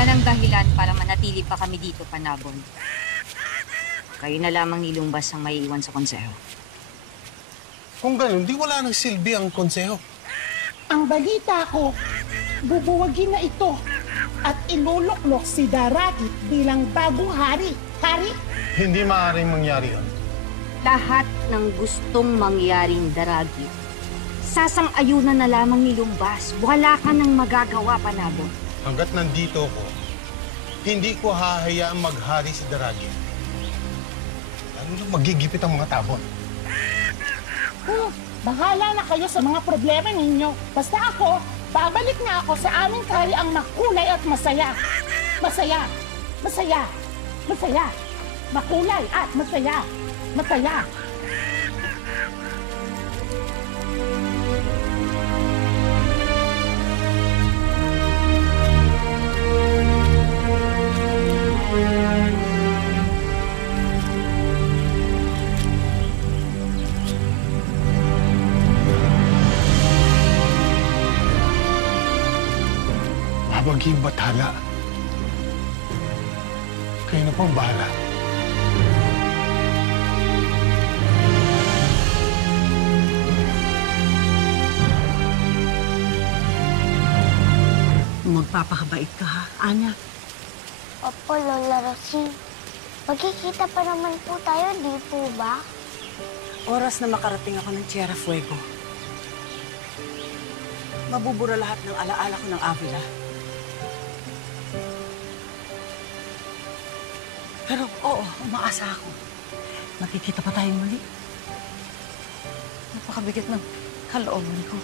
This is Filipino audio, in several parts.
Wala nang dahilan para manatili pa kami dito, Panabon. Kayo na lamang ni Lumbas ang maiiwan sa konseho. Kung ganun, di wala nang silbi ang konseho. Ang balita ko, bubuwagin na ito at iluluklok si Daragit bilang bagong hari. Hari? Hindi maaaring mangyari yun. Lahat ng gustong mangyaring Daragit, sasang-ayunan na lamang ni Lumbas. Wala ka nang magagawa, Panabon. Hanggat nandito ko, hindi ko hahayaang maghari si Daragit. Lalo na magigipit ang mga tabon. Bahala na kayo sa mga problema ninyo. Basta ako, babalik na ako sa aming kahariang makulay at masaya. Masaya. Masaya. Masaya. Makulay at masaya. Masaya. Maging bathala. Kayo na pong bahala. Magpapakabait ka ha, Anya? Opo, Lola Rosie. Magkikita pa naman po tayo, di po ba? Oras na makarating ako ng Tierra Fuego. Mabubura lahat ng alaala ko ng Avila. Pero oo, umaasa ako. Makikita pa tayo muli. Napakabigat ng kalooban ko.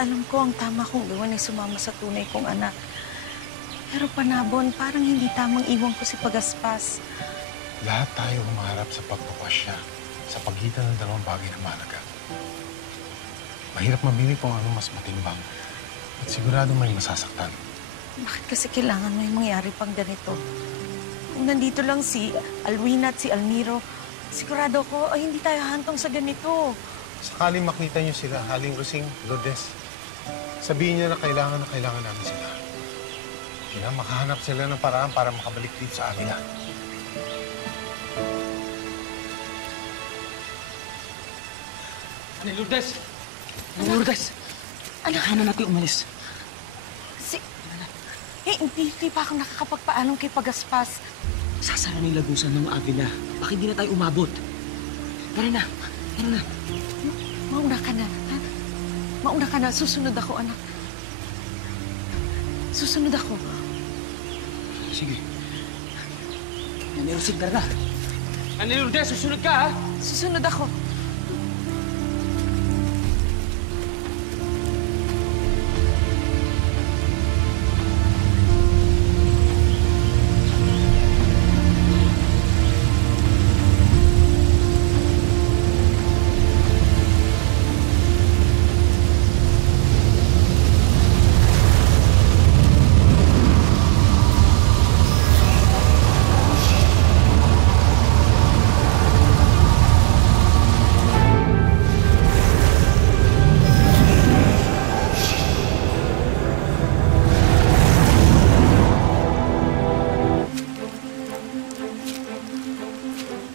Alam ko ang tama kong gawin ay sumama sa tunay kong anak. Pero Panabon, parang hindi tamang iwan ko si Pagaspas. Lahat tayo humaharap sa pagpapasya sa pagitan ng dalawang bagay na mahalaga. Mahirap mamili kung ano mas matimbang at sigurado may masasaktan. Bakit kasi kailangan may mangyari pang ganito? Kung nandito lang si Alwina at si Almiro, sigurado ko ay hindi tayo hantong sa ganito. Sakaling makita niyo sila, Haling Rosing, Lourdes, sabihin niyo na kailangan namin sila. Kailangan makahanap sila ng paraan para makabalik dito sa Avila. Ani Lourdes! Lourdes! Kailangan na natin umalis. Hindi pa ako nakakapagpaalam kay Pagaspas. Sasara na yung lagusan ng Avila. Bakit di na tayo umabot? Tara na. Tara na. Mauna ka na, ha? Mauna ka na. Susunod ako, anak. Susunod ako. Sige. Nanirusig na. Ani Lourdes, susunod ka ha! Susunod ako.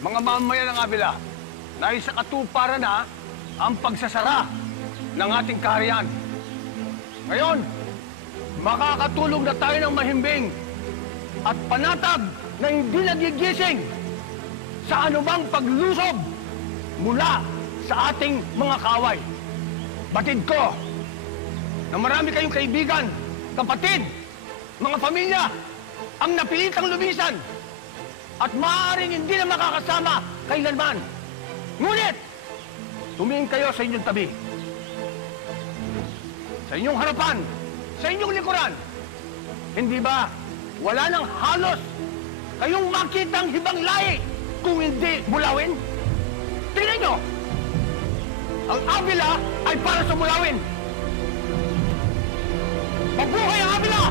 Mga mamamayan ng Avila, nais sa katuparan na ang pagsasara ng ating kaharian. Ngayon, makakatulong na tayo ng mahimbing at panatag na hindi nagigising sa anumang paglusob mula sa ating mga kaaway. Batid ko na marami kayong kaibigan, kapatid, mga pamilya ang napilitang lumisan at maaaring hindi na makakasama kailanman. Ngunit, tumingin kayo sa inyong tabi. Sa inyong harapan, sa inyong likuran. Hindi ba wala nang halos kayong makitang hibang lahi kung hindi Bulawin? Tingnan nyo! Ang Avila ay para sa Bulawin. Mabuhay ang Avila!